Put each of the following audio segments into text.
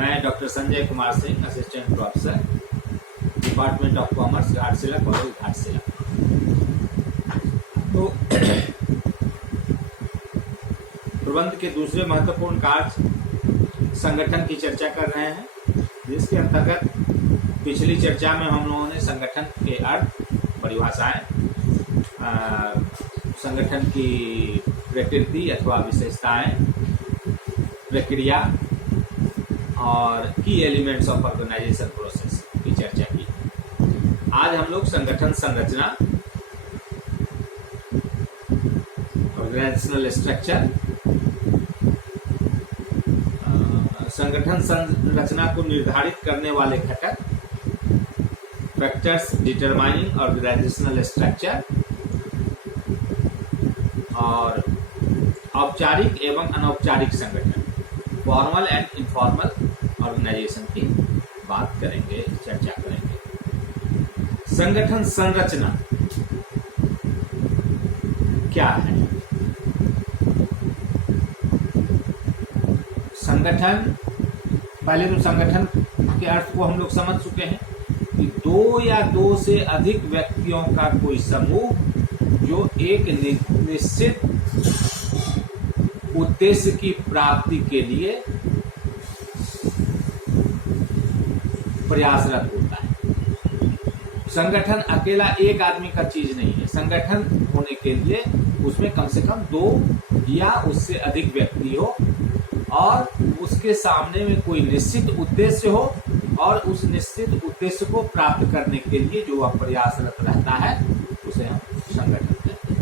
मैं doctor Sanjay Kumar Singh, assistant professor, department of commerce, Ghatshila college, Ghatshila. तो प्रबंध के दूसरे महत्वपूर्ण कार्य संगठन की चर्चा कर रहे हैं, जिसके अंतर्गत पिछली चर्चा में हम लोगों ने संगठन के अर्थ, परिभाषाएं, संगठन की प्रकृति अथवा विशेषताएं, प्रक्रिया और की एलिमेंट्स ऑफ ऑर्गेनाइजेशन प्रोसेस की चर्चा की। आज हम लोग संगठन संरचना, ऑर्गेनाइजेशनल स्ट्रक्चर, संगठन संरचना को निर्धारित करने वाले घटक, फैक्टर्स डिटरमाइनिंग ऑर्गेनाइजेशनल स्ट्रक्चर, और औपचारिक एवं अनौपचारिक संगठन, फॉर्मल एंड इनफॉर्मल ऑर्गेनाइजेशन की बात करेंगे, चर्चा करेंगे। संगठन संरचना क्या है? संगठन, पहले तो संगठन के अर्थ को हम लोग समझ चुके हैं कि दो या दो से अधिक व्यक्तियों का कोई समूह जो एक निश्चित उद्देश्य की प्राप्ति के लिए प्रयासरत होता है। संगठन अकेला एक आदमी का चीज नहीं है। संगठन होने के लिए उसमें कम से कम दो या उससे अधिक व्यक्ति हो और उसके सामने में कोई निश्चित उद्देश्य हो और उस निश्चित उद्देश्य को प्राप्त करने के लिए जो वह प्रयासरत रहता है उसे हम संगठन कहते हैं।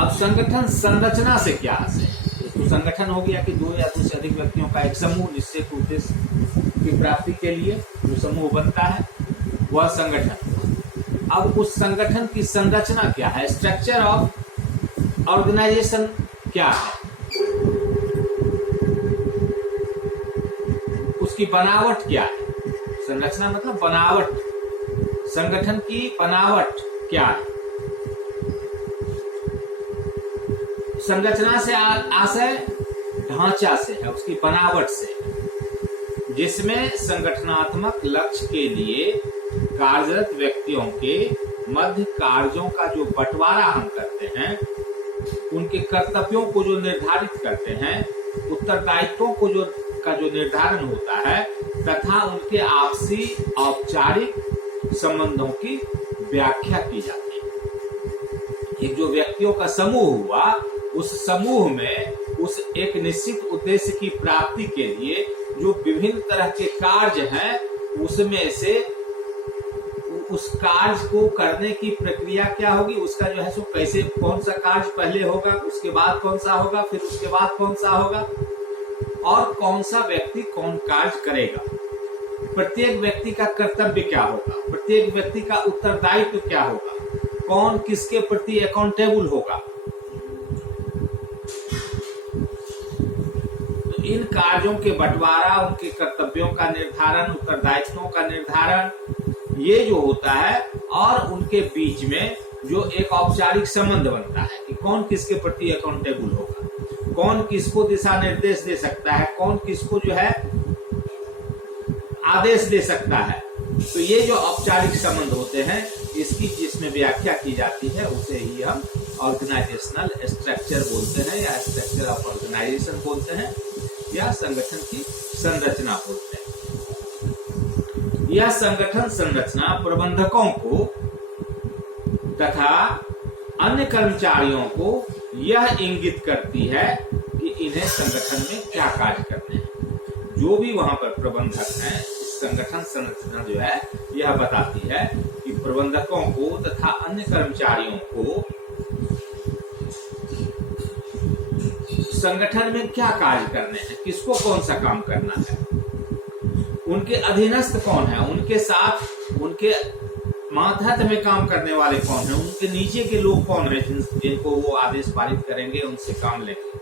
अब संगठन संरचना से क्या है? तो संगठन हो गया कि दो या दो से अधिक व्यक्तियों का एक समूह निश्चित उद्देश्य की प्राप्ति के लिए जो समूह बनता है वह संगठन। अब उस संगठन की संरचना क्या है? स्ट्रक्चर ऑफ ऑर्गेनाइजेशन क्या है? उसकी बनावट क्या है? संरचना मतलब बनावट। संगठन की बनावट क्या है? संरचना से आशय ढांचा से है, उसकी बनावट से, जिसमें संगठनात्मक लक्ष्य के लिए कार्यरत व्यक्तियों के मध्य कार्यों का जो बंटवारा हम करते हैं, उनके कर्तव्यों को जो निर्धारित करते हैं, उत्तरदायित्वों को जो निर्धारण होता है तथा उनके आपसी औपचारिक संबंधों की व्याख्या की जाती है। एक जो व्यक्तियों का समूह हुआ, उस समूह में उस एक निश्चित उद्देश्य की प्राप्ति के लिए जो विभिन्न तरह के कार्य हैं, उसमें से उस कार्य को करने की प्रक्रिया क्या होगी, उसका जो है सो कैसे, कौन सा कार्य पहले होगा, उसके बाद कौन सा होगा, फिर उसके बाद कौन सा होगा, और कौन सा व्यक्ति कौन कार्य करेगा। प्रत्येक व्यक्ति का कर्तव्य क्या होगा, प्रत्येक व्यक्ति का उत्तरदायित्व क्या होगा, कौन किसके प्रति अकाउंटेबल होगा। तो इन कार्यों के बंटवारा, उनके कर्तव्यों का निर्धारण, उत्तरदायित्वों का निर्धारण, ये जो होता है, और उनके बीच में जो एक औपचारिक संबंध बनता है कि कौन किसके प्रति अकाउंटेबल होगा, कौन किसको दिशा निर्देश दे सकता है, कौन किसको जो है आदेश दे सकता है। तो ये जो औपचारिक संबंध होते हैं, इसकी जिसमें व्याख्या की जाती है, उसे ही हम ऑर्गेनाइजेशनल स्ट्रक्चर बोलते हैं, या स्ट्रक्चर ऑफ ऑर्गेनाइजेशन बोलते हैं, या संगठन की संरचना बोलते हैं। यह संगठन संरचना प्रबंधकों को तथा अन्य कर्मचारियों को यह इंगित करती है कि इन्हें संगठन में क्या कार्य करने हैं। जो भी वहां पर प्रबंधक हैं, इस संगठन संरचना जो है यह बताती है कि प्रबंधकों को तथा अन्य कर्मचारियों को संगठन में क्या कार्य करने हैं, किसको कौन सा काम करना है, उनके अधीनस्थ कौन है, उनके साथ उनके मातहत में काम करने वाले कौन हैं, उनके नीचे के लोग कौन हैं जिनको वो आदेश पारित करेंगे, उनसे काम लेंगे,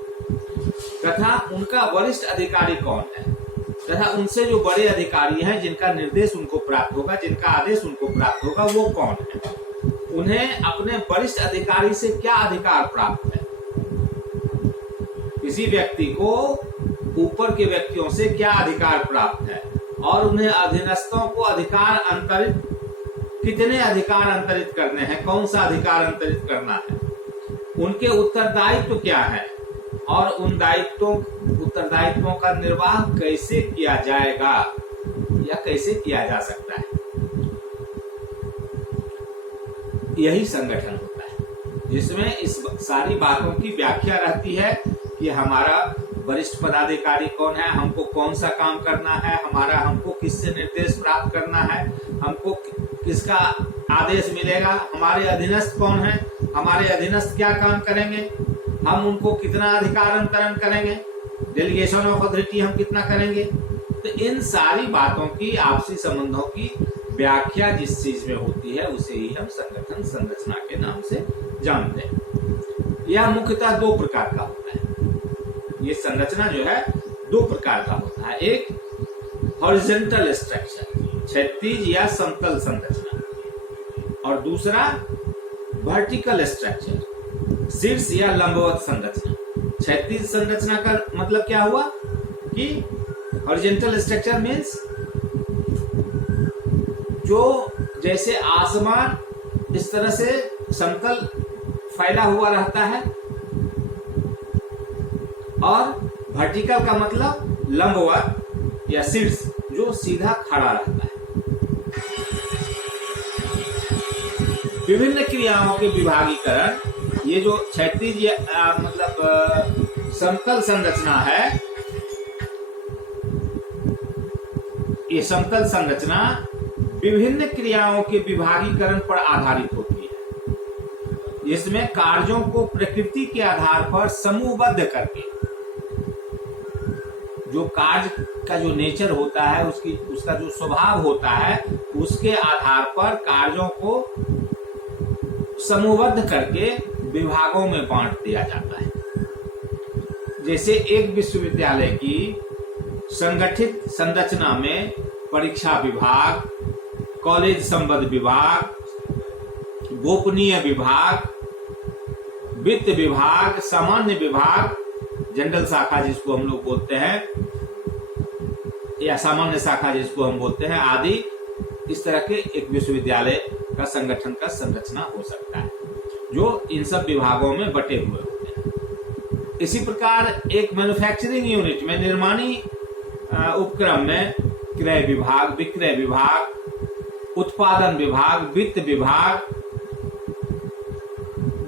तथा उनका वरिष्ठ अधिकारी कौन है, तथा उनसे जो बड़े अधिकारी हैं जिनका निर्देश उनको प्राप्त होगा, जिनका आदेश उनको प्राप्त होगा, वो कौन है, उन्हें अपने वरिष्ठ अधिकारी से क्या अधिकार प्राप्त है। किसी व्यक्ति को ऊपर के व्यक्तियों से क्या अधिकार प्राप्त है और उन्हें अधीनस्थों को अधिकार अंतरित, कितने अधिकार अंतरित करने हैं, कौन सा अधिकार अंतरित करना है, उनके उत्तरदायित्व क्या है और उन उत्तरदायित्वों का निर्वाह कैसे किया जाएगा या कैसे किया जा सकता है। यही संगठन होता है जिसमें इस सारी बातों की व्याख्या रहती है कि हमारा वरिष्ठ पदाधिकारी कौन है, हमको कौन सा काम करना है, हमको किससे निर्देश प्राप्त करना है, हमको किसका आदेश मिलेगा, हमारे अधीनस्थ कौन है, हमारे अधीनस्थ क्या काम करेंगे, हम उनको कितना अधिकार अंतरण करेंगे, डेलीगेशन ऑफ अथॉरिटी हम कितना करेंगे। तो इन सारी बातों की, आपसी संबंधों की व्याख्या जिस चीज में होती है उसे ही हम संगठन संरचना के नाम से जानते हैं। यह मुख्यतः दो प्रकार का होता है। ये संरचना जो है दो प्रकार का होता है। एक हॉरिजॉन्टल स्ट्रक्चर, क्षैतिज या समतल संरचना, और दूसरा वर्टिकल स्ट्रक्चर, शीर्ष या लंबवत संरचना। क्षैतिज संरचना का मतलब क्या हुआ कि हॉरिजॉन्टल स्ट्रक्चर मीन्स जो जैसे आसमान इस तरह से समतल फैला हुआ रहता है, और वर्टिकल का मतलब लंबवत या शीर्ष जो सीधा खड़ा रहता है। विभिन्न क्रियाओं के विभागीकरण, ये जो क्षैतिज मतलब समतल संरचना है, ये समतल संरचना विभिन्न क्रियाओं के विभागीकरण पर आधारित होती है। इसमें कार्यों को प्रकृति के आधार पर समूहबद्ध करके, जो कार्य का जो नेचर होता है, उसका जो स्वभाव होता है, उसके आधार पर कार्यों को समूहबद्ध करके विभागों में बांट दिया जाता है। जैसे एक विश्वविद्यालय की संगठित संरचना में परीक्षा विभाग, कॉलेज संबद्ध विभाग, गोपनीय विभाग, वित्त विभाग, सामान्य विभाग, जनरल शाखा जिसको हम लोग बोलते हैं, या सामान्य शाखा जिसको हम बोलते हैं, आदि इस तरह के एक विश्वविद्यालय का संगठन का संरचना हो सकता है, जो इन सब विभागों में बटे हुए होते हैं। इसी प्रकार एक मैन्युफैक्चरिंग यूनिट में, निर्माणी उपक्रम में क्रय विभाग, विक्रय विभाग, उत्पादन विभाग, वित्त विभाग,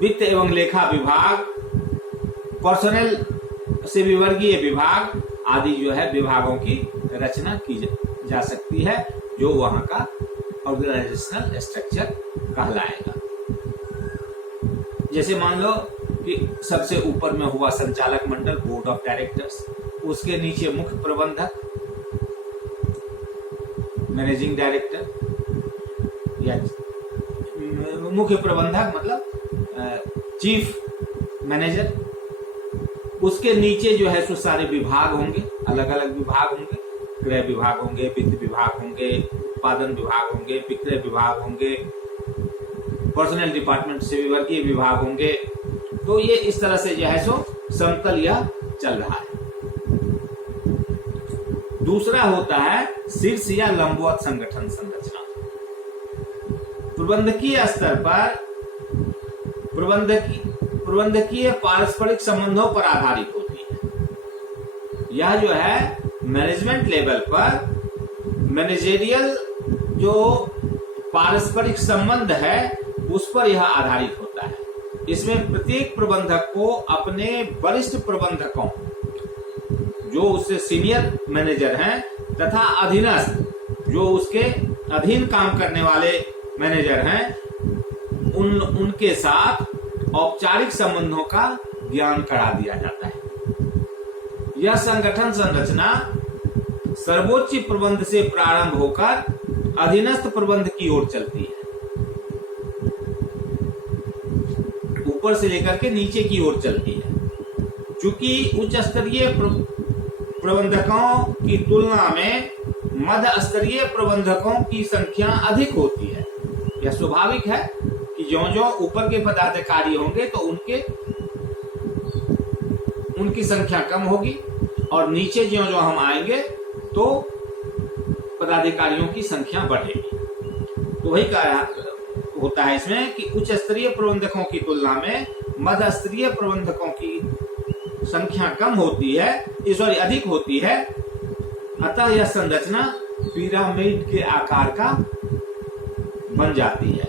वित्त एवं लेखा विभाग, पर्सनल से विवर्गीय विभाग आदि जो है विभागों की रचना की जा सकती है, जो वहां का ऑर्गेनाइजेशनल स्ट्रक्चर कहलाएगा। जैसे मान लो कि सबसे ऊपर में हुआ संचालक मंडल, बोर्ड ऑफ डायरेक्टर्स, उसके नीचे मुख्य प्रबंधक, मैनेजिंग डायरेक्टर, या मुख्य प्रबंधक मतलब चीफ मैनेजर, उसके नीचे जो है सो सारे विभाग होंगे, अलग अलग विभाग होंगे, क्रय विभाग होंगे, वित्त विभाग होंगे, उत्पादन विभाग होंगे, विक्रय विभाग होंगे, पर्सनल डिपार्टमेंट से विवर्गीय विभाग होंगे। तो ये इस तरह से जो है सो समतल यह चल रहा है। दूसरा होता है शीर्ष या लंबवत संगठन संरचना। प्रबंधकीय स्तर पर प्रबंधकीय पारस्परिक संबंधों पर आधारित होती है। यह जो है मैनेजमेंट लेवल पर मैनेजेरियल जो पारस्परिक संबंध है उस पर यह आधारित होता है। इसमें प्रत्येक प्रबंधक को अपने वरिष्ठ प्रबंधकों, जो उससे सीनियर मैनेजर हैं, तथा अधीनस्थ जो उसके अधीन काम करने वाले मैनेजर हैं, उनके साथ औपचारिक संबंधों का ज्ञान करा दिया जाता है। यह संगठन संरचना सर्वोच्च प्रबंध से प्रारंभ होकर अधीनस्थ प्रबंध की ओर चलती है, ऊपर से लेकर के नीचे की ओर चलती है। चूंकि उच्च स्तरीय प्रबंधकों की तुलना में मध्य स्तरीय प्रबंधकों की संख्या अधिक होती है। यह स्वाभाविक है कि जो ऊपर के पदाधिकारी होंगे तो उनकी संख्या कम होगी, और नीचे ज्यों ज्यों हम आएंगे तो पदाधिकारियों की संख्या बढ़ेगी। तो वही होता है इसमें कि उच्च स्तरीय प्रबंधकों की तुलना में मध्य स्तरीय प्रबंधकों की संख्या कम होती है, सॉरी अधिक होती है, अतः यह संरचना पिरामिड के आकार का बन जाती है।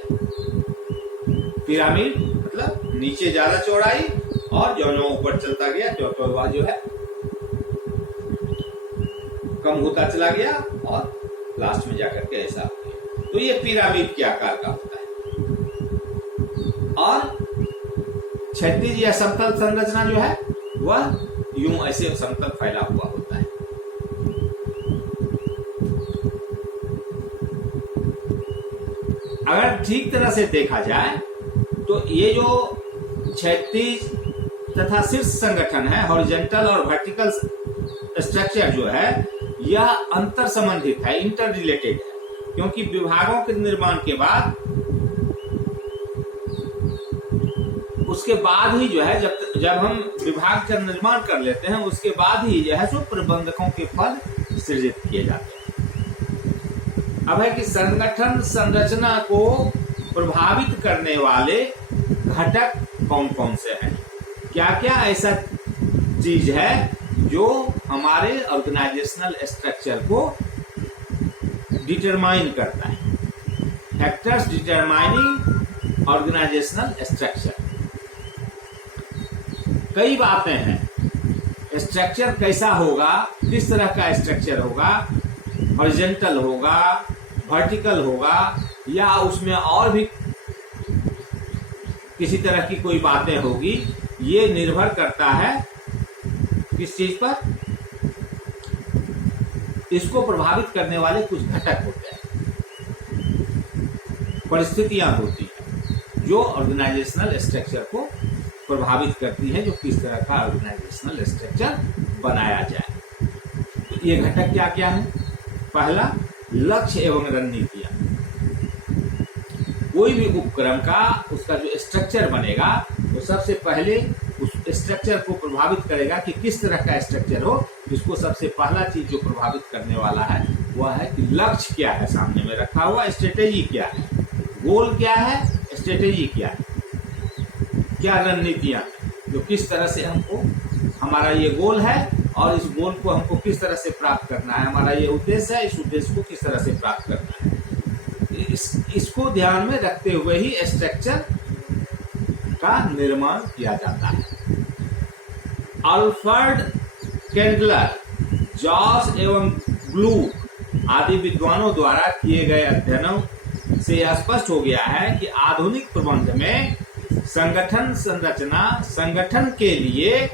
पिरामिड मतलब नीचे ज्यादा चौड़ाई और जो ऊपर चलता गया तो वह जो है कम होता चला गया और लास्ट में जाकर के ऐसा हो गया। तो ये पिरामिड के आकार का होता है। और क्षैतिज या समतल संरचना जो है वह यूं ऐसे समतल फैला हुआ होता है। अगर ठीक तरह से देखा जाए तो ये जो क्षैतिज तथा शीर्ष संगठन है, हॉरिजॉन्टल और वर्टिकल स्ट्रक्चर जो है, यह अंतर संबंधित है, इंटर रिलेटेड है, क्योंकि विभागों के निर्माण के बाद उसके बाद ही जो है जब हम विभाग का निर्माण कर लेते हैं उसके बाद ही जो है सो प्रबंधकों के पद सृजित किए जाते हैं। अब है कि संगठन संरचना को प्रभावित करने वाले घटक कौन कौन से हैं, क्या क्या ऐसा चीज है जो हमारे ऑर्गेनाइजेशनल स्ट्रक्चर को डिटरमाइन करता है। Factors determining organisational structure. कई बातें हैं, स्ट्रक्चर कैसा होगा, किस तरह का स्ट्रक्चर होगा, हॉरिजॉन्टल होगा, वर्टिकल होगा, या उसमें और भी किसी तरह की कोई बातें होगी, ये निर्भर करता है किस चीज पर। इसको प्रभावित करने वाले कुछ घटक होते हैं, परिस्थितियां होती हैं जो ऑर्गेनाइजेशनल स्ट्रक्चर को प्रभावित करती है, जो किस तरह का ऑर्गेनाइजेशनल स्ट्रक्चर बनाया जाए। तो ये घटक क्या क्या है? पहला, लक्ष्य एवं रणनीतियां। कोई भी उपक्रम का उसका जो स्ट्रक्चर बनेगा तो सबसे पहले उस स्ट्रक्चर को प्रभावित करेगा कि किस तरह का स्ट्रक्चर हो। इसको सबसे पहला चीज जो प्रभावित करने वाला है वह है कि लक्ष्य क्या है सामने में रखा हुआ, स्ट्रेटेजी क्या है, गोल क्या है, स्ट्रेटेजी क्या है, क्या रणनीतियां जो किस तरह से हमको, हमारा ये गोल है और इस गोल को हमको किस तरह से प्राप्त करना है, हमारा ये उद्देश्य है, इस उद्देश्य को किस तरह से प्राप्त करना है। इसको ध्यान में रखते हुए ही स्ट्रक्चर का निर्माण किया जाता है। अल्फ्रेड केंडलर, जॉस एवं ग्लू आदि विद्वानों द्वारा किए गए अध्ययनों से स्पष्ट हो गया है कि आधुनिक प्रबंध में संगठन संरचना संगठन के लिए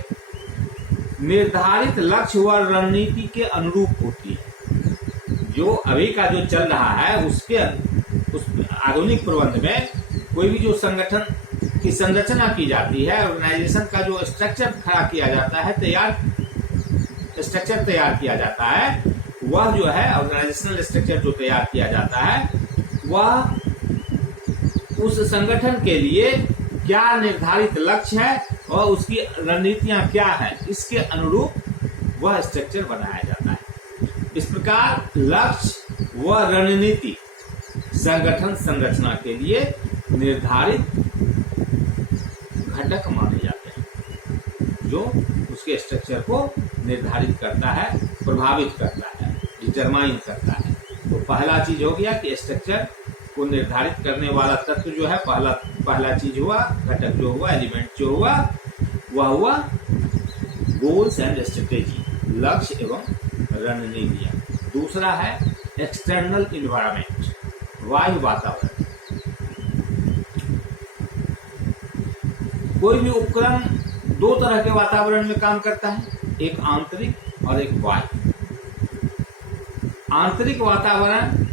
निर्धारित लक्ष्य व रणनीति के अनुरूप होती है। जो अभी का जो चल रहा है उस आधुनिक प्रबंध में कोई भी जो संगठन की संरचना की जाती है, ऑर्गेनाइजेशन का जो स्ट्रक्चर खड़ा किया जाता है, स्ट्रक्चर तैयार किया जाता है, वह जो है ऑर्गेनाइजेशनल स्ट्रक्चर जो तैयार किया जाता है वह उस संगठन के लिए क्या निर्धारित लक्ष्य है और उसकी रणनीतियां क्या है, इसके अनुरूप वह स्ट्रक्चर बनाया जाता है। इस प्रकार लक्ष्य व रणनीति संगठन संरचना के लिए निर्धारित घटक माने जाते हैं जो उसके स्ट्रक्चर को निर्धारित करता है, प्रभावित करता है, डिटरमाइन करता है। तो पहला चीज हो गया कि स्ट्रक्चर को निर्धारित करने वाला तत्व जो है, पहला चीज हुआ, घटक जो हुआ, एलिमेंट जो हुआ, वह हुआ गोल्स एंड स्ट्रेटेजी, लक्ष्य एवं रणनीतियां। दूसरा है एक्सटर्नल इन्वायरमेंट, बाह्य वातावरण। कोई भी उपकरण दो तरह के वातावरण में काम करता है, एक आंतरिक और एक बाह्य। आंतरिक वातावरण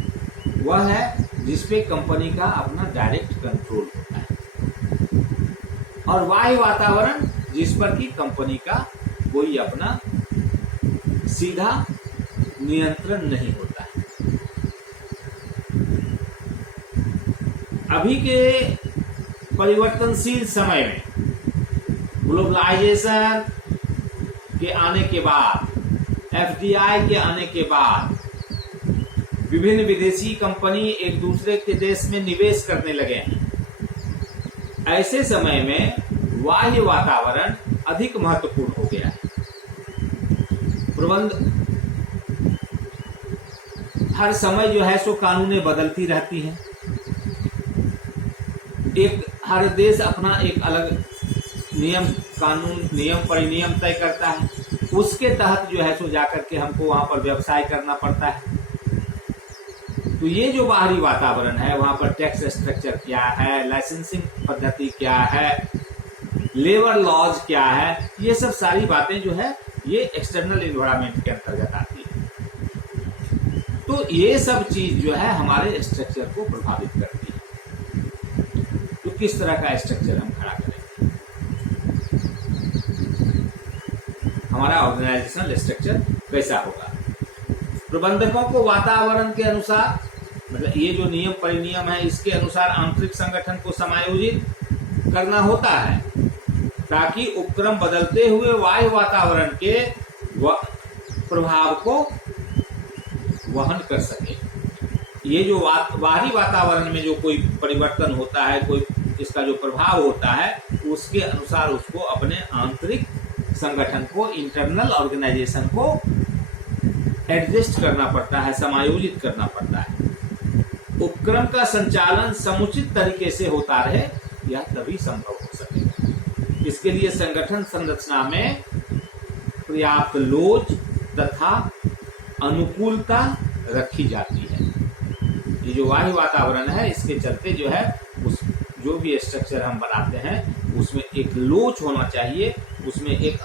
वह है जिसपे कंपनी का अपना डायरेक्ट कंट्रोल होता है, और बाह्य वातावरण जिस पर की कंपनी का कोई अपना सीधा नियंत्रण नहीं होता है। अभी के परिवर्तनशील समय में, ग्लोबलाइजेशन के आने के बाद एफडीआई के आने के बाद विभिन्न विदेशी कंपनी एक दूसरे के देश में निवेश करने लगे हैं। ऐसे समय में बाह्य वातावरण अधिक महत्वपूर्ण हो गया है। प्रबंध हर समय जो है सो कानूनें बदलती रहती हैं। हर देश अपना एक अलग नियम परिनियम तय करता है, उसके तहत जो है सो जाकर के हमको वहां पर व्यवसाय करना पड़ता है। तो ये जो बाहरी वातावरण है, वहां पर टैक्स स्ट्रक्चर क्या है, लाइसेंसिंग पद्धति क्या है, लेबर लॉज क्या है, ये सब सारी बातें जो है ये एक्सटर्नल एनवायरनमेंट के अंतर्गत आती है। तो ये सब चीज जो है हमारे स्ट्रक्चर को प्रभावित करती है। तो किस तरह का स्ट्रक्चर हम खड़ा करेंगे? हमारा ऑर्गेनाइजेशनल स्ट्रक्चर कैसा होगा? प्रबंधकों को वातावरण के अनुसार, मतलब ये जो नियम परिनियम है इसके अनुसार आंतरिक संगठन को समायोजित करना होता है, ताकि उपक्रम बदलते हुए बाह्य वातावरण के प्रभाव को वहन कर सके। ये जो बाहरी वातावरण में जो कोई परिवर्तन होता है, कोई इसका जो प्रभाव होता है, उसके अनुसार उसको अपने आंतरिक संगठन को, इंटरनल ऑर्गेनाइजेशन को एडजस्ट करना पड़ता है, समायोजित करना पड़ता है। उपक्रम का संचालन समुचित तरीके से होता रहे, यह तभी संभव हो सकेगा। इसके लिए संगठन संरचना में पर्याप्त लोच तथा अनुकूलता रखी जाती है। ये जो बाह्य वातावरण है, इसके चलते जो है उस जो भी स्ट्रक्चर हम बनाते हैं उसमें एक लोच होना चाहिए, उसमें एक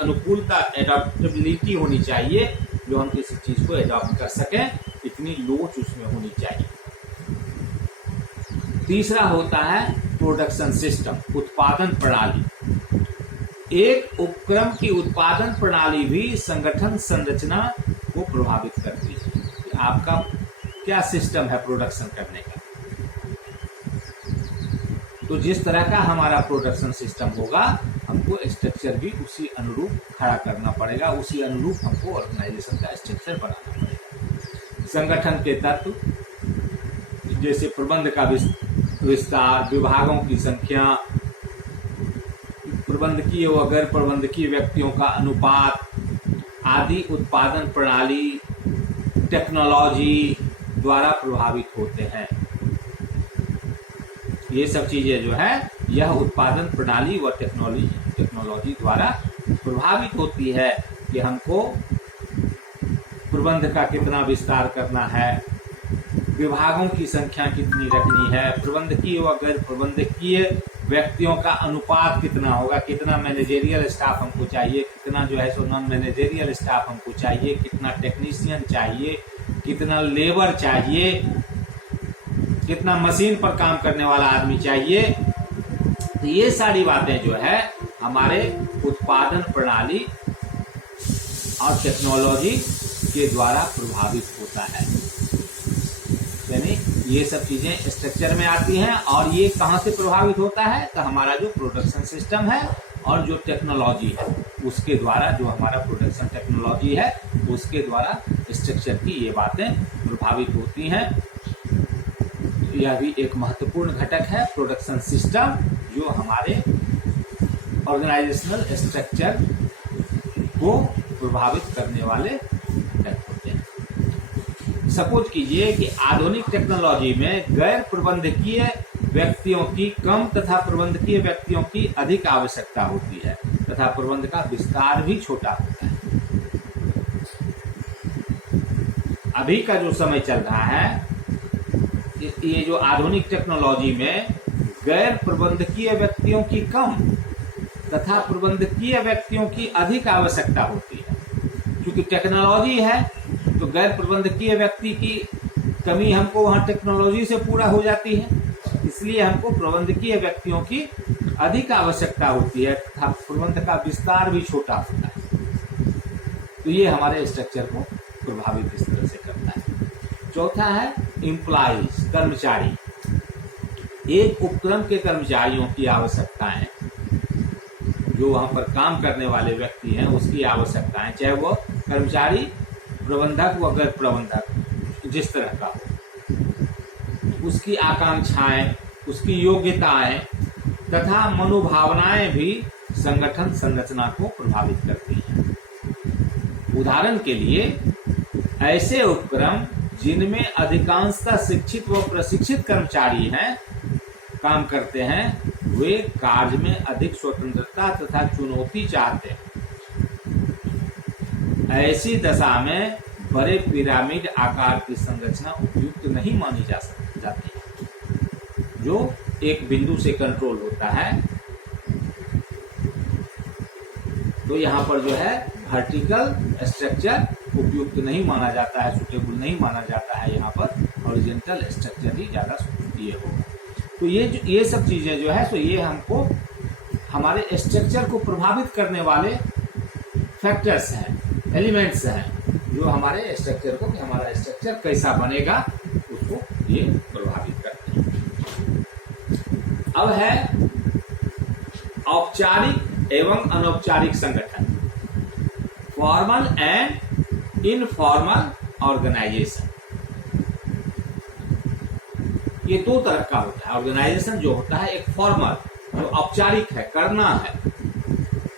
अनुकूलता, एडॉप्टेबिलिटी होनी चाहिए, जो हम किसी चीज को एडॉप्ट कर सकें, इतनी लोच उसमें होनी चाहिए। तीसरा होता है प्रोडक्शन सिस्टम, उत्पादन प्रणाली। एक उपक्रम की उत्पादन प्रणाली भी संगठन संरचना को प्रभावित करती है। आपका क्या सिस्टम है प्रोडक्शन करने का? तो जिस तरह का हमारा प्रोडक्शन सिस्टम होगा, हमको स्ट्रक्चर भी उसी अनुरूप खड़ा करना पड़ेगा, उसी अनुरूप हमको ऑर्गेनाइजेशन का स्ट्रक्चर बनाना पड़ेगा। संगठन के तत्व जैसे प्रबंध का विस्तार, विभागों की संख्या, प्रबंधकीय व गैर प्रबंधकीय व्यक्तियों का अनुपात आदि उत्पादन प्रणाली, टेक्नोलॉजी द्वारा प्रभावित होते हैं। ये सब चीजें जो है यह उत्पादन प्रणाली व टेक्नोलॉजी द्वारा प्रभावित होती है कि हमको प्रबंध का कितना विस्तार करना है, विभागों की संख्या कितनी रखनी है, प्रबंधकीय व गैर प्रबंधकीय व्यक्तियों का अनुपात कितना होगा, कितना मैनेजेरियल स्टाफ हमको चाहिए, कितना जो है सो नॉन मैनेजेरियल स्टाफ हमको चाहिए, कितना टेक्नीशियन चाहिए, कितना लेबर चाहिए, कितना मशीन पर काम करने वाला आदमी चाहिए। तो ये सारी बातें जो है हमारे उत्पादन प्रणाली और टेक्नोलॉजी के द्वारा प्रभावित होता है। यानी ये सब चीजें स्ट्रक्चर में आती हैं। और ये कहाँ से प्रभावित होता है? तो हमारा जो प्रोडक्शन सिस्टम है और जो टेक्नोलॉजी है उसके द्वारा, जो हमारा प्रोडक्शन टेक्नोलॉजी है उसके द्वारा स्ट्रक्चर की ये बातें प्रभावित होती हैं। यह भी एक महत्वपूर्ण घटक है प्रोडक्शन सिस्टम, जो हमारे ऑर्गेनाइजेशनल स्ट्रक्चर को प्रभावित करने वाले घटक होते हैं। सपोज कीजिए कि आधुनिक टेक्नोलॉजी में गैर प्रबंधकीय व्यक्तियों की कम तथा प्रबंधकीय व्यक्तियों की अधिक आवश्यकता होती है तथा प्रबंध का विस्तार भी छोटा होता है। अभी का जो समय चल रहा है, ये जो आधुनिक टेक्नोलॉजी में गैर प्रबंधकीय व्यक्तियों की कम तथा प्रबंधकीय व्यक्तियों की अधिक आवश्यकता होती है। क्योंकि टेक्नोलॉजी है तो गैर प्रबंधकीय व्यक्ति की कमी हमको वहां टेक्नोलॉजी से पूरा हो जाती है, इसलिए हमको प्रबंधकीय व्यक्तियों की अधिक आवश्यकता होती है तथा प्रबंध का विस्तार भी छोटा होता है। तो ये हमारे स्ट्रक्चर को प्रभावित इस तरह से करता है। चौथा है एम्प्लॉइज, कर्मचारी। एक उपक्रम के कर्मचारियों की आवश्यकताएं जो वहां पर काम करने वाले व्यक्ति हैं उसकी आवश्यकताएं, चाहे वो कर्मचारी, प्रबंधक व गैर प्रबंधक जिस तरह का हो, उसकी आकांक्षाएं, उसकी योग्यताएं तथा मनोभावनाएं भी संगठन संरचना को प्रभावित करती हैं। उदाहरण के लिए ऐसे उपक्रम जिनमें अधिकांशतः शिक्षित व प्रशिक्षित कर्मचारी हैं काम करते हैं, वे कार्य में अधिक स्वतंत्रता तथा चुनौती चाहते हैं। ऐसी दशा में बड़े पिरामिड आकार की संरचना उपयुक्त नहीं मानी जाती, जो एक बिंदु से कंट्रोल होता है। तो यहाँ पर जो है वर्टिकल स्ट्रक्चर उपयुक्त नहीं माना जाता है, सुटेबल नहीं माना जाता है। यहाँ पर हॉरिजॉन्टल स्ट्रक्चर ही ज्यादा ये होगा। तो ये सब चीजें जो है तो ये हमको हमारे स्ट्रक्चर को प्रभावित करने वाले फैक्टर्स हैं, एलिमेंट्स हैं, जो हमारे स्ट्रक्चर को, कि हमारा स्ट्रक्चर कैसा बनेगा उसको ये प्रभावित करते हैं। अब है औपचारिक एवं अनौपचारिक संगठन, फॉर्मल एंड इनफॉर्मल ऑर्गेनाइजेशन। ये दो तरह का होता है। ऑर्गेनाइजेशन जो होता है, एक फॉर्मल जो औपचारिक है, करना है,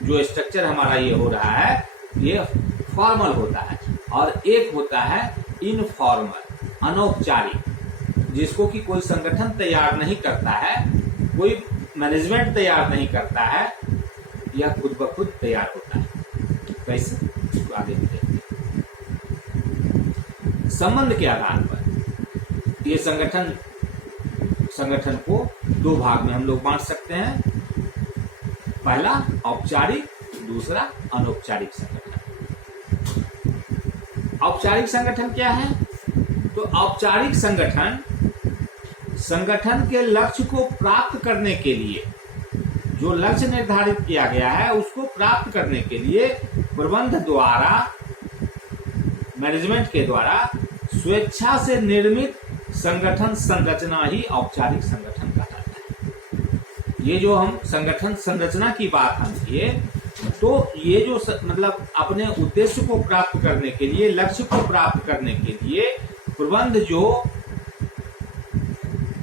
जो स्ट्रक्चर हमारा ये हो रहा है ये फॉर्मल होता है, और एक होता है इनफॉर्मल, अनौपचारिक, जिसको कि कोई संगठन तैयार नहीं करता है, कोई मैनेजमेंट तैयार नहीं करता है, यह खुद ब खुद तैयार होता है। कैसे, आगे देखते हैं। संबंध के आधार पर ये संगठन को दो भाग में हम लोग बांट सकते हैं। पहला औपचारिक, दूसरा अनौपचारिक संगठन। औपचारिक संगठन क्या है? तो औपचारिक संगठन के लक्ष्य को प्राप्त करने के लिए, जो लक्ष्य निर्धारित किया गया है उसको प्राप्त करने के लिए प्रबंध द्वारा, मैनेजमेंट के द्वारा स्वेच्छा से निर्मित संगठन संरचना ही औपचारिक संगठन कहलाता है। ये जो हम संगठन संरचना की बात हम किए, तो ये जो मतलब अपने उद्देश्य को प्राप्त करने के लिए, लक्ष्य को प्राप्त करने के लिए प्रबंध जो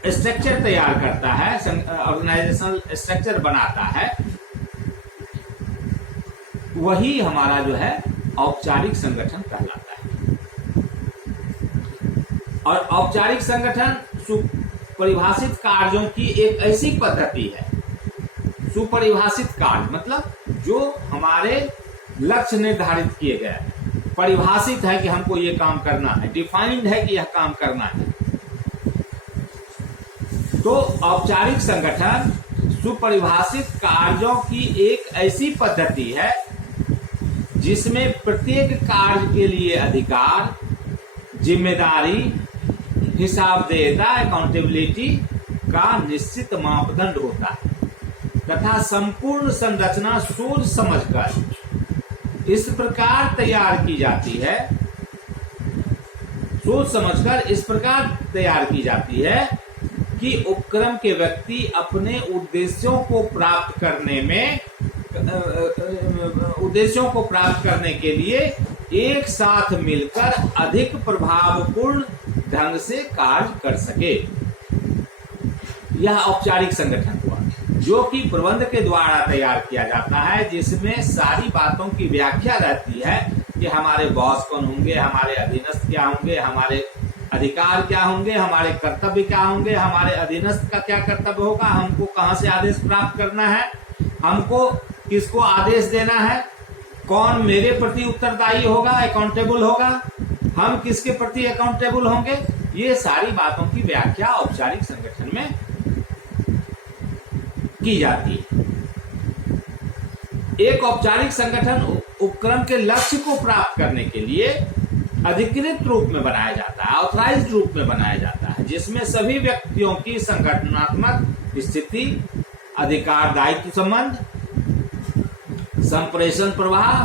स्ट्रक्चर तैयार करता है, ऑर्गेनाइजेशनल स्ट्रक्चर बनाता है, वही हमारा जो है औपचारिक संगठन कहलाता है। और औपचारिक संगठन सुपरिभाषित कार्यों की एक ऐसी पद्धति है। सुपरिभाषित कार्य मतलब जो हमारे लक्ष्य निर्धारित किए गए हैं, परिभाषित है कि हमको ये काम करना है, डिफाइंड है कि यह काम करना है। तो औपचारिक संगठन सुपरिभाषित कार्यों की एक ऐसी पद्धति है जिसमें प्रत्येक कार्य के लिए अधिकार, जिम्मेदारी, हिसाबदेहिता, अकाउंटेबिलिटी का निश्चित मापदंड होता है तथा संपूर्ण संरचना सोच समझकर इस प्रकार तैयार की जाती है, सोच समझकर इस प्रकार तैयार की जाती है कि उपक्रम के व्यक्ति अपने उद्देश्यों को प्राप्त करने के लिए एक साथ मिलकर अधिक प्रभावपूर्ण ढंग से कार्य कर सके। यह औपचारिक संगठन हुआ, जो कि प्रबंध के द्वारा तैयार किया जाता है, जिसमें सारी बातों की व्याख्या रहती है कि हमारे बॉस कौन होंगे, हमारे अधीनस्थ क्या होंगे, हमारे अधिकार क्या होंगे, हमारे कर्तव्य क्या होंगे, हमारे अधीनस्थ का क्या कर्तव्य होगा, हमको कहां से आदेश प्राप्त करना है, हमको किसको आदेश देना है, कौन मेरे प्रति उत्तरदायी होगा, अकाउंटेबल होगा, हम किसके प्रति अकाउंटेबल होंगे। ये सारी बातों की व्याख्या औपचारिक संगठन में की जाती है। एक औपचारिक संगठन उपक्रम के लक्ष्य को प्राप्त करने के लिए अधिकृत रूप में बनाया जाता है, ऑथराइज्ड रूप में बनाया जाता है, जिसमें सभी व्यक्तियों की संगठनात्मक स्थिति, अधिकार दायित्व संबंध, संप्रेषण प्रवाह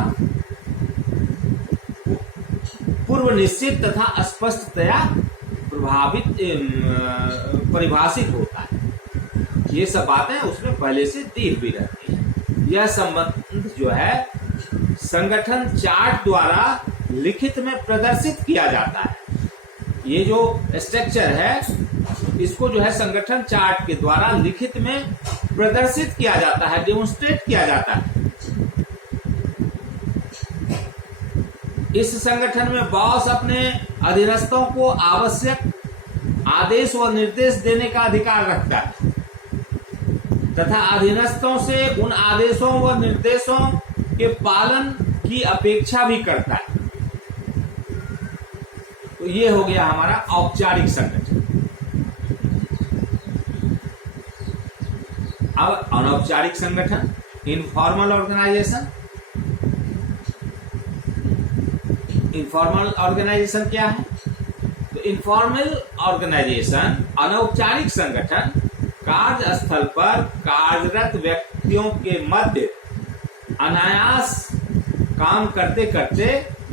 पूर्व निश्चित तथा स्पष्टतया परिभाषित होता है। ये सब बातें उसमें पहले से दी हुई रहती है। यह संबंध जो है संगठन चार्ट द्वारा लिखित में प्रदर्शित किया जाता है। ये जो स्ट्रक्चर है इसको जो है संगठन चार्ट के द्वारा लिखित में प्रदर्शित किया जाता है, डेमोन्स्ट्रेट किया जाता है। इस संगठन में बॉस अपने अधीनस्थों को आवश्यक आदेश व निर्देश देने का अधिकार रखता है तथा अधीनस्थों से उन आदेशों व निर्देशों के पालन की अपेक्षा भी करता है। तो ये हो गया हमारा औपचारिक संगठन। अब अनौपचारिक संगठन, इनफॉर्मल ऑर्गेनाइजेशन। इनफॉर्मल ऑर्गेनाइजेशन क्या है? तो इनफॉर्मल ऑर्गेनाइजेशन, अनौपचारिक संगठन, कार्यस्थल पर कार्यरत व्यक्तियों के मध्य अनायास काम करते करते,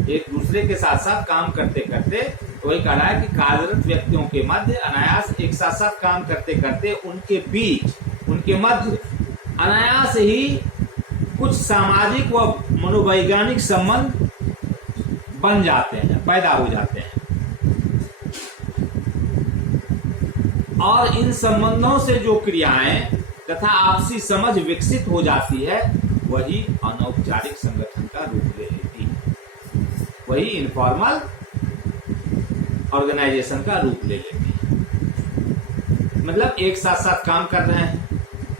एक दूसरे के साथ साथ काम करते करते, वही कह रहा है कि कार्यरत व्यक्तियों के मध्य अनायास एक साथ साथ काम करते करते उनके बीच, उनके मध्य अनायास ही कुछ सामाजिक व मनोवैज्ञानिक संबंध बन जाते हैं, पैदा हो जाते हैं। और इन संबंधों से जो क्रियाएं तथा आपसी समझ विकसित हो जाती है वही अनौपचारिक संगठन का रूप ले लेती है, वही इनफॉर्मल ऑर्गेनाइजेशन का रूप ले लेती है। मतलब एक साथ साथ काम कर रहे हैं,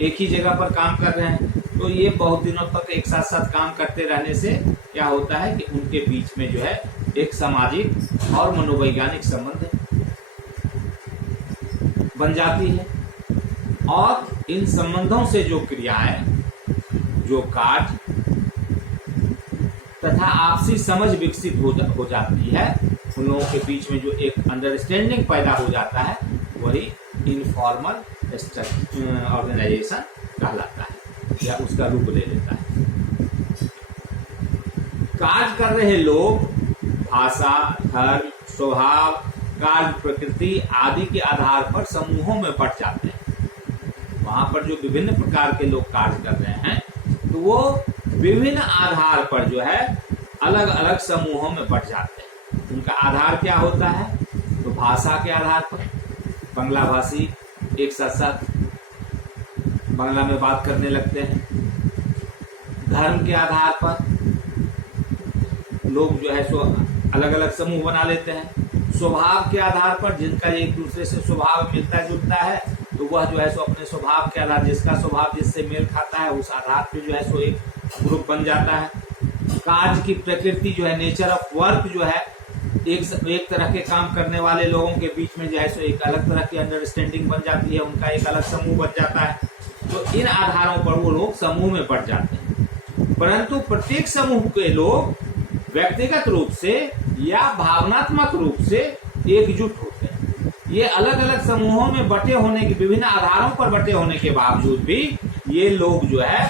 एक ही जगह पर काम कर रहे हैं, तो ये बहुत दिनों तक एक साथ साथ काम करते रहने से क्या होता है कि उनके बीच में जो है एक सामाजिक और मनोवैज्ञानिक संबंध बन जाती है। और इन संबंधों से जो क्रियाएं, जो कार्य तथा आपसी समझ विकसित हो जाती है, उन लोगों के बीच में जो एक अंडरस्टैंडिंग पैदा हो जाता है वही इनफॉर्मल ऑर्गेनाइजेशन कहलाता है या उसका रूप ले लेता है। कार्य कर रहे लोग भाषा, धर्म, स्वभाव, कार्य प्रकृति आदि के आधार पर समूहों में बंट जाते हैं। वहां पर जो विभिन्न प्रकार के लोग कार्य कर रहे हैं तो वो विभिन्न आधार पर जो है अलग अलग समूहों में बंट जाते हैं। उनका आधार क्या होता है? तो भाषा के आधार पर बांग्ला भाषी एक साथ साथ बांग्ला में बात करने लगते हैं। धर्म के आधार पर लोग जो है सो अलग अलग समूह बना लेते हैं। स्वभाव के आधार पर जिनका एक दूसरे से स्वभाव मिलता जुलता है तो वह जो है सो अपने स्वभाव के आधार, जिसका स्वभाव जिससे मेल खाता है उस आधार पे जो है सो एक ग्रुप बन जाता है। कार्य की प्रकृति जो है, नेचर ऑफ वर्क जो है, एक तरह के काम करने वाले लोगों के बीच में जो है सो एक अलग तरह की अंडरस्टैंडिंग बन जाती है, उनका एक अलग समूह बन जाता है। तो इन आधारों पर वो लोग समूह में बढ़ जाते हैं। परंतु प्रत्येक समूह के लोग व्यक्तिगत रूप से या भावनात्मक रूप से एकजुट होते हैं। ये अलग अलग समूहों में बटे होने के, विभिन्न आधारों पर बटे होने के बावजूद भी ये लोग जो है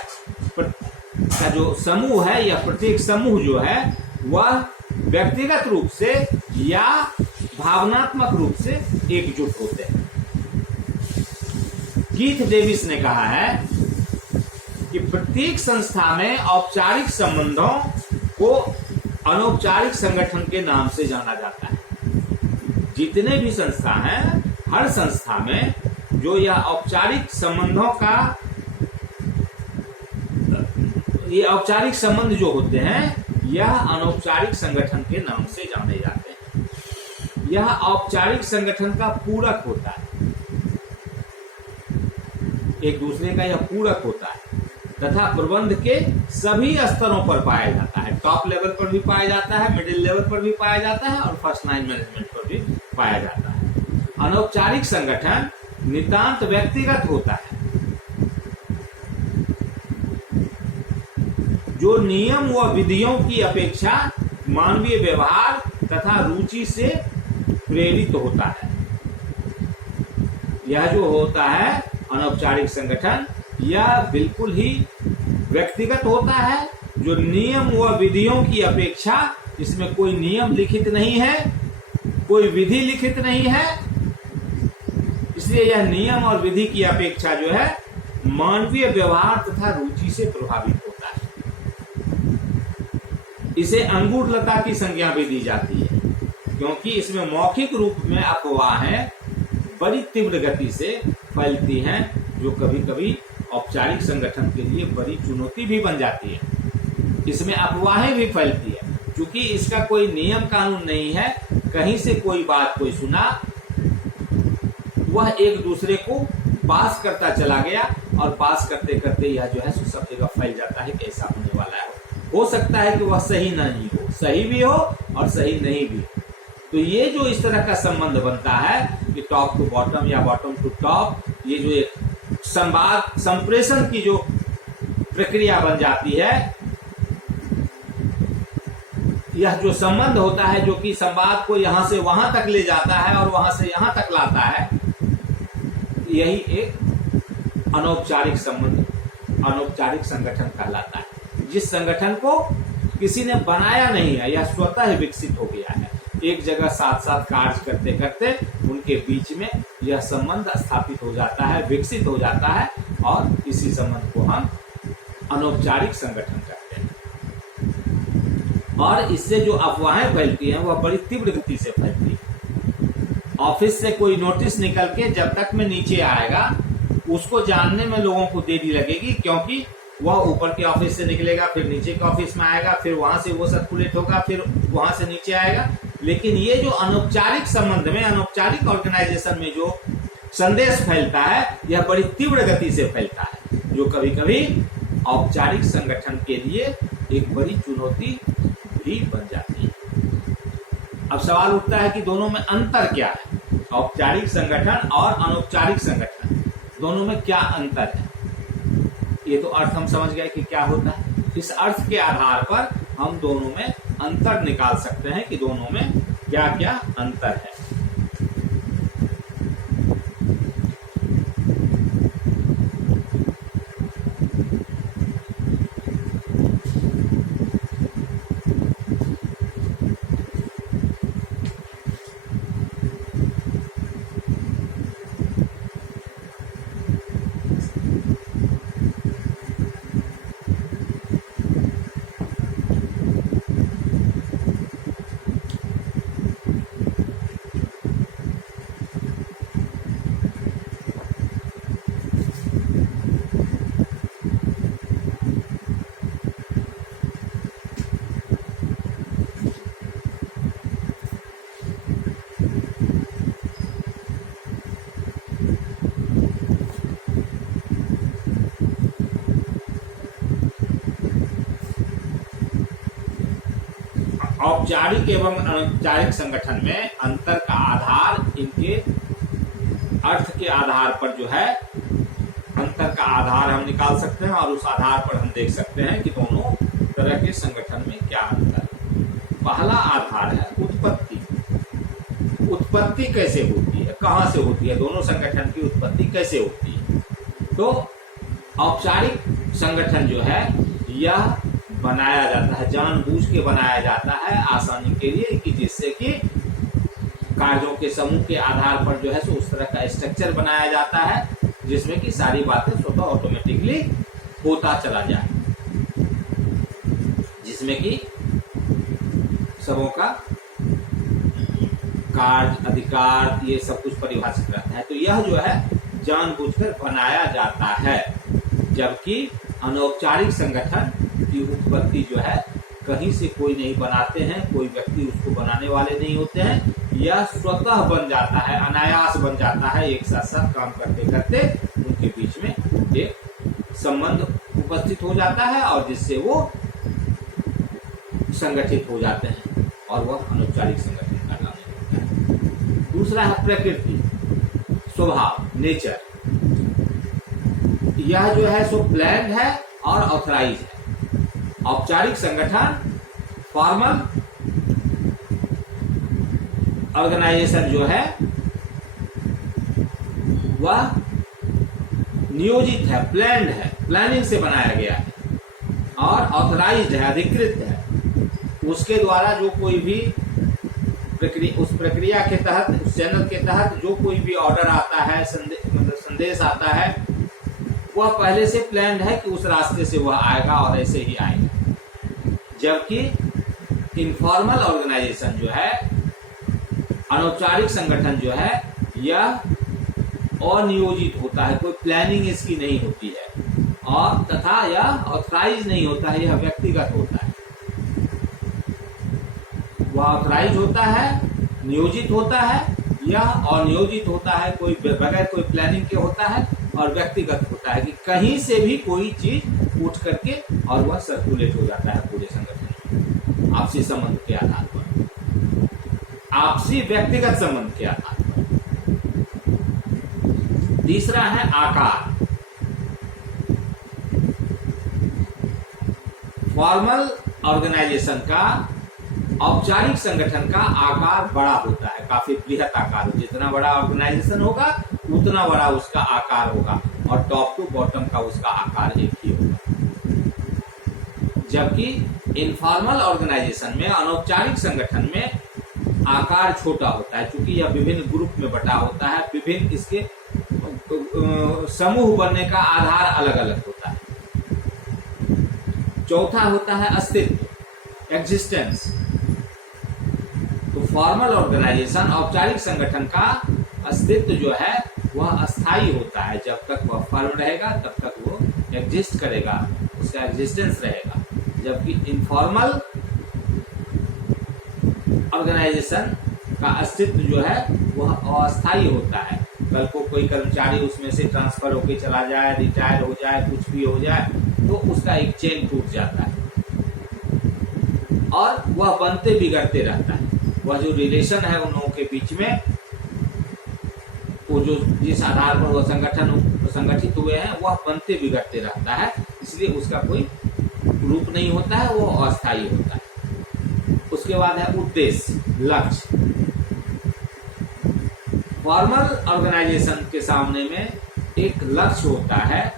का जो समूह है या प्रत्येक समूह जो है वह व्यक्तिगत रूप से या भावनात्मक रूप से एकजुट होते हैं। कीथ डेविस ने कहा है कि प्रत्येक संस्था में औपचारिक संबंधों को अनौपचारिक संगठन के नाम से जाना जाता है। जितने भी संस्था हैं, हर संस्था में जो यह औपचारिक संबंधों का, ये औपचारिक संबंध जो होते हैं यह अनौपचारिक संगठन के नाम से जाने जाते हैं। यह औपचारिक संगठन का पूरक होता है, एक दूसरे का यह पूरक होता है तथा प्रबंध के सभी स्तरों पर पाया जाता है। टॉप लेवल पर भी पाया जाता है, मिडिल लेवल पर भी पाया जाता है और फर्स्ट लाइन मैनेजमेंट पर भी पाया जाता है। अनौपचारिक संगठन नितांत व्यक्तिगत होता है, जो नियम व विधियों की अपेक्षा मानवीय व्यवहार तथा रुचि से प्रेरित होता है। यह जो होता है अनौपचारिक संगठन, यह बिल्कुल ही व्यक्तिगत होता है, जो नियम व विधियों की अपेक्षा, इसमें कोई नियम लिखित नहीं है, कोई विधि लिखित नहीं है, इसलिए यह नियम और विधि की अपेक्षा जो है मानवीय व्यवहार तथा रुचि से प्रभावित होता है। इसे अंगूर लता की संज्ञा भी दी जाती है, क्योंकि इसमें मौखिक रूप में अफवाहें बड़ी तीव्र गति से फैलती हैं, जो कभी कभी औपचारिक संगठन के लिए बड़ी चुनौती भी बन जाती है। इसमें अफवाहें भी फैलती है, क्योंकि इसका कोई नियम कानून नहीं है। कहीं से कोई बात कोई सुना, वह एक दूसरे को पास करता चला गया, और पास करते करते यह जो है सब जगह फैल जाता है कि ऐसा होने वाला है। हो सकता है कि वह सही नहीं हो, सही भी हो और सही नहीं भी। तो ये जो इस तरह का संबंध बनता है कि टॉप टू बॉटम या बॉटम टू टॉप, ये जो एक संवाद संप्रेषण की जो प्रक्रिया बन जाती है, यह जो संबंध होता है जो कि संवाद को यहां से वहां तक ले जाता है और वहां से यहां तक लाता है, यही एक अनौपचारिक संबंध, अनौपचारिक संगठन कहलाता है। जिस संगठन को किसी ने बनाया नहीं है, यह स्वतः विकसित हो गया है। एक जगह साथ साथ कार्य करते करते उनके बीच में यह संबंध स्थापित हो जाता है, विकसित हो जाता है, और इसी संबंध को हम अनौपचारिक संगठन कहते हैं। और इससे जो अफवाहें फैलती हैं वह बड़ी तीव्र गति से फैलती है। ऑफिस से कोई नोटिस निकल के जब तक में नीचे आएगा, उसको जानने में लोगों को देरी लगेगी, क्योंकि वह ऊपर के ऑफिस से निकलेगा, फिर नीचे के ऑफिस में आएगा, फिर वहां से वो सर्कुलेट होगा, फिर वहां से नीचे आएगा। लेकिन ये जो अनौपचारिक संबंध में, अनौपचारिक ऑर्गेनाइजेशन में जो संदेश फैलता है, यह बड़ी तीव्र गति से फैलता है, जो कभी कभी औपचारिक संगठन के लिए एक बड़ी चुनौती भी बन जाती है। अब सवाल उठता है कि दोनों में अंतर क्या है? औपचारिक संगठन और अनौपचारिक संगठन, दोनों में क्या अंतर है? ये तो अर्थ हम समझ गए कि क्या होता है। इस अर्थ के आधार पर हम दोनों में अंतर निकाल सकते हैं कि दोनों में क्या क्या अंतर है। औपचारिक एवं अनौपचारिक संगठन में अंतर का आधार इनके अर्थ के आधार पर जो है, अंतर का आधार हम निकाल सकते हैं, और उस आधार पर हम देख सकते हैं कि दोनों तरह के संगठन में क्या अंतर है। पहला आधार है उत्पत्ति। उत्पत्ति कैसे होती है, कहां से होती है, दोनों संगठन की उत्पत्ति कैसे होती है? तो औपचारिक संगठन जो है यह बनाया जाता है, जानबूझ के बनाया जाता है आसानी के लिए, कि जिससे कि कार्यों के समूह के आधार पर जो है सो उस तरह का स्ट्रक्चर बनाया जाता है जिसमें कि सारी बातें स्वतः ऑटोमेटिकली होता चला जाए, जिसमें कि सबों का कार्य, अधिकार, ये सब कुछ परिभाषित रहता है। तो यह जो है जानबूझकर बनाया जाता है, जबकि अनौपचारिक संगठन की उत्पत्ति जो है कहीं से कोई नहीं बनाते हैं, कोई व्यक्ति उसको बनाने वाले नहीं होते हैं, यह स्वतः बन जाता है, अनायास बन जाता है। एक साथ साथ काम करते करते उनके बीच में एक संबंध उपस्थित हो जाता है, और जिससे वो संगठित हो जाते हैं, और वह अनौपचारिक संगठन कहलाने लगता है। दूसरा है प्रकृति, स्वभाव, नेचर। यह जो है सो प्लान्ड है और ऑथराइज है। औपचारिक संगठन, फॉर्मल ऑर्गेनाइजेशन जो है वह नियोजित है, प्लान्ड है, प्लानिंग से बनाया गया है, और ऑथराइज्ड है, अधिकृत है। उसके द्वारा जो कोई भी उस प्रक्रिया के तहत, उस चैनल के तहत जो कोई भी ऑर्डर आता है, संदेश आता है, वह पहले से प्लान्ड है कि उस रास्ते से वह आएगा और ऐसे ही आएगा। जबकि इनफॉर्मल ऑर्गेनाइजेशन जो है, अनौपचारिक संगठन जो है, यह अनियोजित होता है, कोई प्लानिंग इसकी नहीं होती है और तथा यह ऑथराइज नहीं होता है, यह व्यक्तिगत होता है। वह ऑथराइज होता है, नियोजित होता है, यह अनियोजित होता है, कोई बगैर कोई प्लानिंग के होता है और व्यक्तिगत होता है कि कहीं से भी कोई चीज उठ करके और वह सर्कुलेट हो जाता है पूरे संगठन में, आपसी संबंध के आधार पर, आपसी व्यक्तिगत संबंध के आधार पर। तीसरा है आकार। फॉर्मल ऑर्गेनाइजेशन का, औपचारिक संगठन का आकार बड़ा होता है, काफी बृहत आकार होता है। जितना बड़ा ऑर्गेनाइजेशन होगा उतना बड़ा उसका आकार होगा और टॉप टू बॉटम का उसका आकार एक ही होगा। जबकि इनफॉर्मल ऑर्गेनाइजेशन में, अनौपचारिक संगठन में आकार छोटा होता है, क्योंकि यह विभिन्न ग्रुप में बटा होता है, विभिन्न इसके समूह बनने का आधार अलग अलग होता है। चौथा होता है अस्तित्व, एग्जिस्टेंस। तो फॉर्मल ऑर्गेनाइजेशन, औपचारिक संगठन का अस्तित्व जो है वह अस्थायी होता है। जब तक वह फर्म रहेगा तब तक वो एग्जिस्ट करेगा, उसका एग्जिस्टेंस रहेगा। जबकि इनफॉर्मल ऑर्गेनाइजेशन का अस्तित्व जो है वह अस्थायी होता है। कल को कोई कर्मचारी उसमें से ट्रांसफर होकर चला जाए, रिटायर हो जाए, कुछ भी हो जाए, तो उसका एक चेन टूट जाता है और वह बनते बिगड़ते रहता है। वह जो रिलेशन है उन लोगों के बीच में, वो जो जिस आधार पर वह संगठित हुए हैं, वह बनते बिगड़ते रहता है, इसलिए उसका कोई रूप नहीं होता है, वो अस्थायी होता है। उसके बाद है उद्देश्य, लक्ष्य। फॉर्मल ऑर्गेनाइजेशन के सामने में एक लक्ष्य होता है।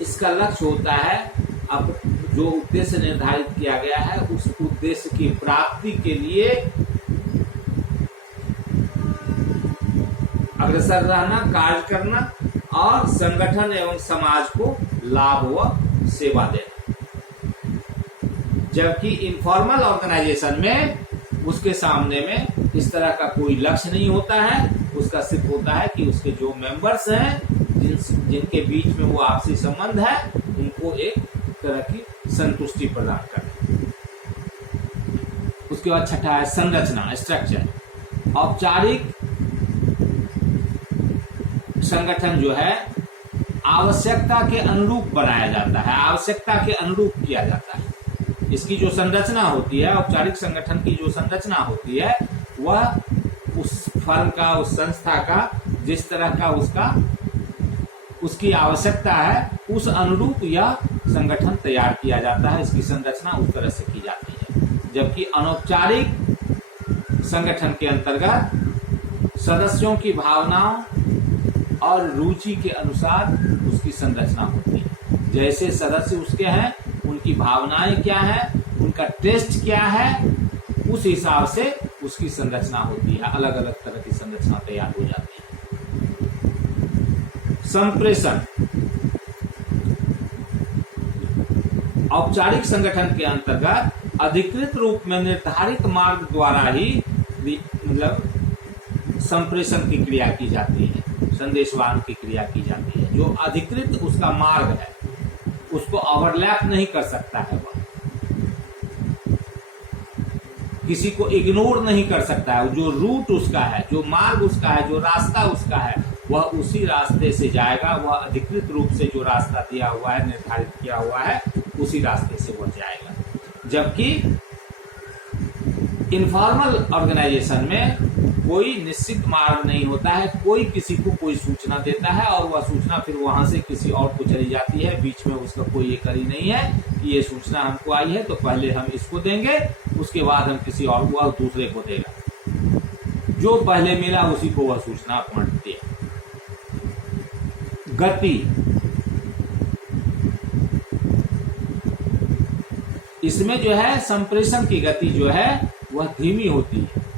इसका लक्ष्य होता है, अब जो उद्देश्य निर्धारित किया गया है उस उद्देश्य की प्राप्ति के लिए अग्रसर रहना, कार्य करना और संगठन एवं समाज को लाभ व सेवा देना। जबकि इनफॉर्मल ऑर्गेनाइजेशन में उसके सामने में इस तरह का कोई लक्ष्य नहीं होता है। उसका सिर्फ होता है कि उसके जो मेंबर्स हैं, जिनके बीच में वो आपसी संबंध है, उनको एक तरह की संतुष्टि प्रदान करना। उसके बाद छठा है संरचना, स्ट्रक्चर। औपचारिक संगठन जो है आवश्यकता के अनुरूप बनाया जाता है, आवश्यकता के अनुरूप किया जाता है। इसकी जो संरचना होती है, औपचारिक संगठन की जो संरचना होती है, वह उस फर्म का, उस संस्था का, जिस तरह का उसकी आवश्यकता है, उस अनुरूप यह संगठन तैयार किया जाता है। इसकी संरचना उस तरह से की जाती है। जबकि अनौपचारिक संगठन के अंतर्गत सदस्यों की भावनाओं और रुचि के अनुसार उसकी संरचना होती है। जैसे सदस्य उसके हैं, उनकी भावनाएं क्या है, उनका टेस्ट क्या है, उस हिसाब से उसकी संरचना होती है। अलग अलग तरह की संरचना तैयार हो जाती है। संप्रेषण। औपचारिक संगठन के अंतर्गत अधिकृत रूप में निर्धारित मार्ग द्वारा ही मतलब संप्रेषण की क्रिया की जाती है, संदेशवाहन की क्रिया की जाती है। जो अधिकृत उसका मार्ग है उसको ओवरलैप नहीं कर सकता है, वह किसी को इग्नोर नहीं कर सकता है। जो रूट उसका है, जो मार्ग उसका है, जो रास्ता उसका है, वह उसी रास्ते से जाएगा। वह अधिकृत रूप से जो रास्ता दिया हुआ है, निर्धारित किया हुआ है, उसी रास्ते से वह जाएगा। जबकि इनफॉर्मल ऑर्गेनाइजेशन में कोई निश्चित मार्ग नहीं होता है। कोई किसी को कोई सूचना देता है और वह सूचना फिर वहां से किसी और को चली जाती है। बीच में उसका कोई ये करी नहीं है कि ये सूचना हमको आई है तो पहले हम इसको देंगे, उसके बाद हम किसी और को, और दूसरे को देगा। जो पहले मिला उसी को वह सूचना पहुंचती है। गति। इसमें जो है संप्रेषण की गति जो है वह धीमी होती है।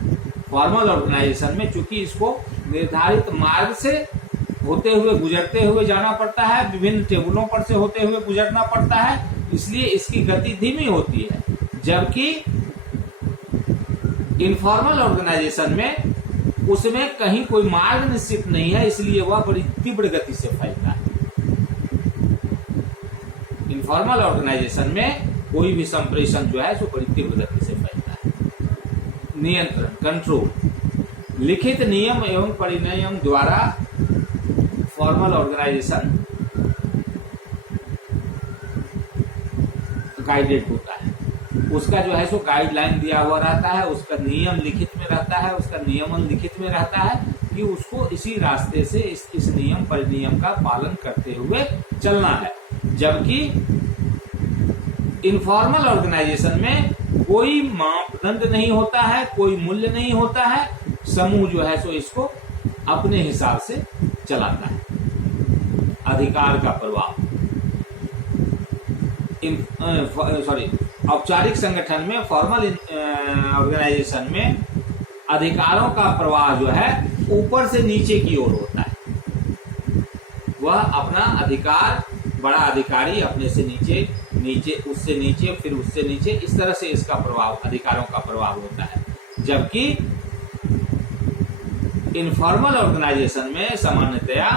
फॉर्मल ऑर्गेनाइजेशन में चूंकि इसको निर्धारित मार्ग से होते हुए गुजरते हुए जाना पड़ता है, विभिन्न टेबलों पर से होते हुए गुजरना पड़ता है, इसलिए इसकी गति धीमी होती है। जबकि इनफॉर्मल ऑर्गेनाइजेशन में उसमें कहीं कोई मार्ग निश्चित नहीं है, इसलिए वह बड़ी तीव्र गति से फैलता है। इनफॉर्मल ऑर्गेनाइजेशन में कोई भी संप्रेषण जो है सो बड़ी तीव्र गति से फैलता है। नियंत्रण, कंट्रोल, लिखित नियम एवं परिनियम द्वारा फॉर्मल ऑर्गेनाइजेशन गाइडेड होता है। उसका जो है सो गाइडलाइन दिया हुआ रहता है, उसका नियम लिखित में रहता है, उसका नियमन लिखित में रहता है कि उसको इसी रास्ते से इस नियम परिनियम का पालन करते हुए चलना है। जबकि इनफॉर्मल ऑर्गेनाइजेशन में कोई मापदंड नहीं होता है, कोई मूल्य नहीं होता है, समूह जो है सो इसको अपने हिसाब से चलाता है। अधिकार का प्रभाव, औपचारिक संगठन में, फॉर्मल ऑर्गेनाइजेशन में अधिकारों का प्रवाह जो है ऊपर से नीचे की ओर होता है। वह अपना अधिकार, बड़ा अधिकारी अपने से नीचे, नीचे उससे नीचे, फिर उससे नीचे, इस तरह से इसका प्रभाव, अधिकारों का प्रभाव होता है। जबकि इनफॉर्मल ऑर्गेनाइजेशन में सामान्यतया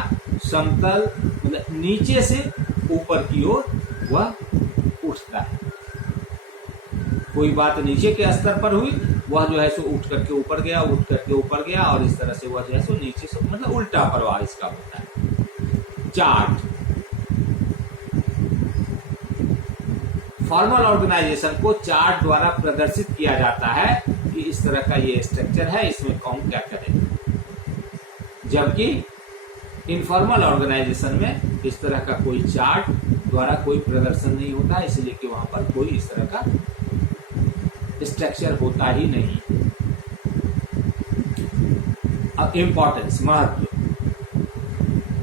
समतल, नीचे से ऊपर की ओर वह उठता है। कोई बात नीचे के स्तर पर हुई, वह जो है सो उठ करके ऊपर गया, उठ करके ऊपर गया, और इस तरह से वह जो है सो नीचे से, मतलब उल्टा प्रवाह इसका होता है। चार्ट, फॉर्मल ऑर्गेनाइजेशन को चार्ट द्वारा प्रदर्शित किया जाता है कि इस तरह का ये स्ट्रक्चर है, इसमें कौन क्या करेगा। जबकि इनफॉर्मल ऑर्गेनाइजेशन में इस तरह का कोई चार्ट द्वारा कोई प्रदर्शन नहीं होता, इसलिए कि वहां पर कोई इस तरह का स्ट्रक्चर होता ही नहीं। अब इंपॉर्टेंस, महत्व,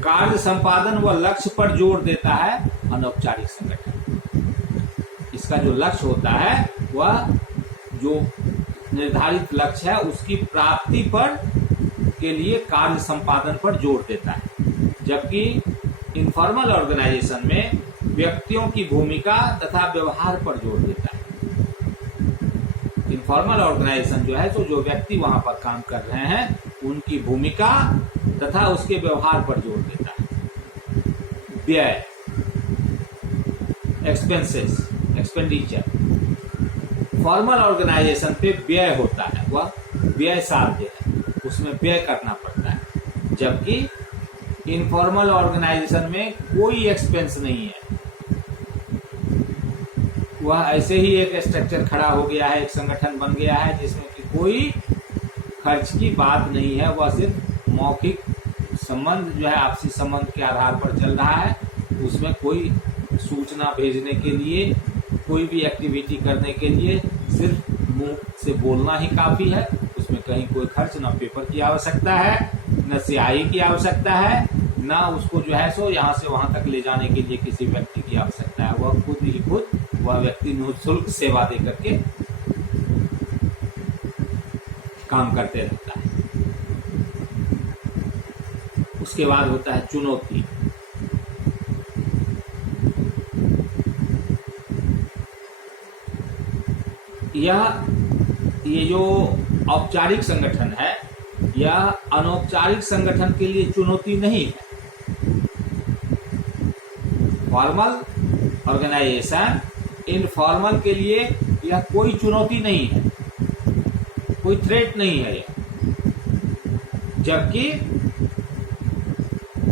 कार्य संपादन व लक्ष्य पर जोर देता है अनौपचारिक संगठन। इसका जो लक्ष्य होता है वह जो निर्धारित लक्ष्य है उसकी प्राप्ति पर के लिए कार्य संपादन पर जोर देता है। जबकि इनफॉर्मल ऑर्गेनाइजेशन में व्यक्तियों की भूमिका तथा व्यवहार पर जोर देता है। इनफॉर्मल ऑर्गेनाइजेशन जो है तो जो व्यक्ति वहां पर काम कर रहे हैं उनकी भूमिका तथा उसके व्यवहार पर जोर देता है। व्यय, एक्सपेंसेस, एक्सपेंडिचर, फॉर्मल ऑर्गेनाइजेशन पे व्यय होता है, वह व्यय साध्य है, उसमें व्यय करना पड़ता है। जबकि इनफॉर्मल ऑर्गेनाइजेशन में कोई एक्सपेंस नहीं है, वह ऐसे ही एक स्ट्रक्चर खड़ा हो गया है, एक संगठन बन गया है जिसमें कि कोई खर्च की बात नहीं है, वह सिर्फ मौखिक संबंध जो है आपसी संबंध के आधार पर चल रहा है। उसमें कोई सूचना भेजने के लिए, कोई भी एक्टिविटी करने के लिए सिर्फ मुंह से बोलना ही काफी है। उसमें कहीं कोई खर्च, न पेपर की आवश्यकता है, न स्याही की आवश्यकता है, न उसको जो है सो यहाँ से वहां तक ले जाने के लिए किसी व्यक्ति की आवश्यकता है। वह खुद ही खुद, वह व्यक्ति निःशुल्क सेवा दे करके काम करते रहता है। उसके बाद होता है चुनौती। ये जो औपचारिक संगठन है यह अनौपचारिक संगठन के लिए चुनौती नहीं है। फॉर्मल ऑर्गेनाइजेशन इनफॉर्मल के लिए यह कोई चुनौती नहीं है, कोई थ्रेट नहीं है यह। जबकि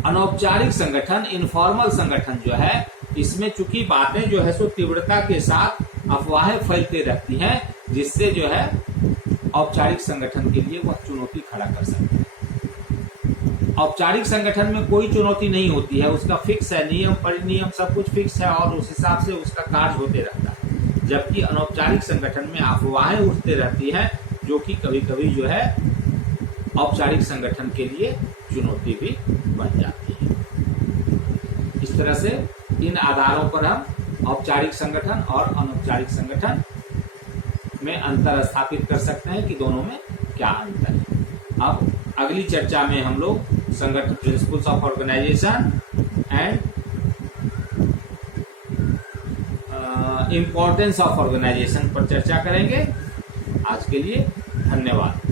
अनौपचारिक संगठन, इनफॉर्मल संगठन जो है, इसमें चूंकि बातें जो है सो तीव्रता के साथ अफवाहें फैलते रहती हैं, जिससे जो है औपचारिक संगठन के लिए वह चुनौती खड़ा कर सकते हैं। औपचारिक संगठन में कोई चुनौती नहीं होती है, उसका फिक्स है, नियम परिनियम सब कुछ फिक्स है और उस हिसाब से उसका कार्य होते रहता है। जबकि अनौपचारिक संगठन में अफवाहें उठते रहती हैं, जो कि कभी कभी जो है औपचारिक संगठन के लिए चुनौती भी बन जाती है। इस तरह से इन आधारों पर हम औपचारिक संगठन और अनौपचारिक संगठन में अंतर स्थापित कर सकते हैं कि दोनों में क्या अंतर है। अब अगली चर्चा में हम लोग संगठन, principles of organisation and importance of organisation पर चर्चा करेंगे। आज के लिए धन्यवाद।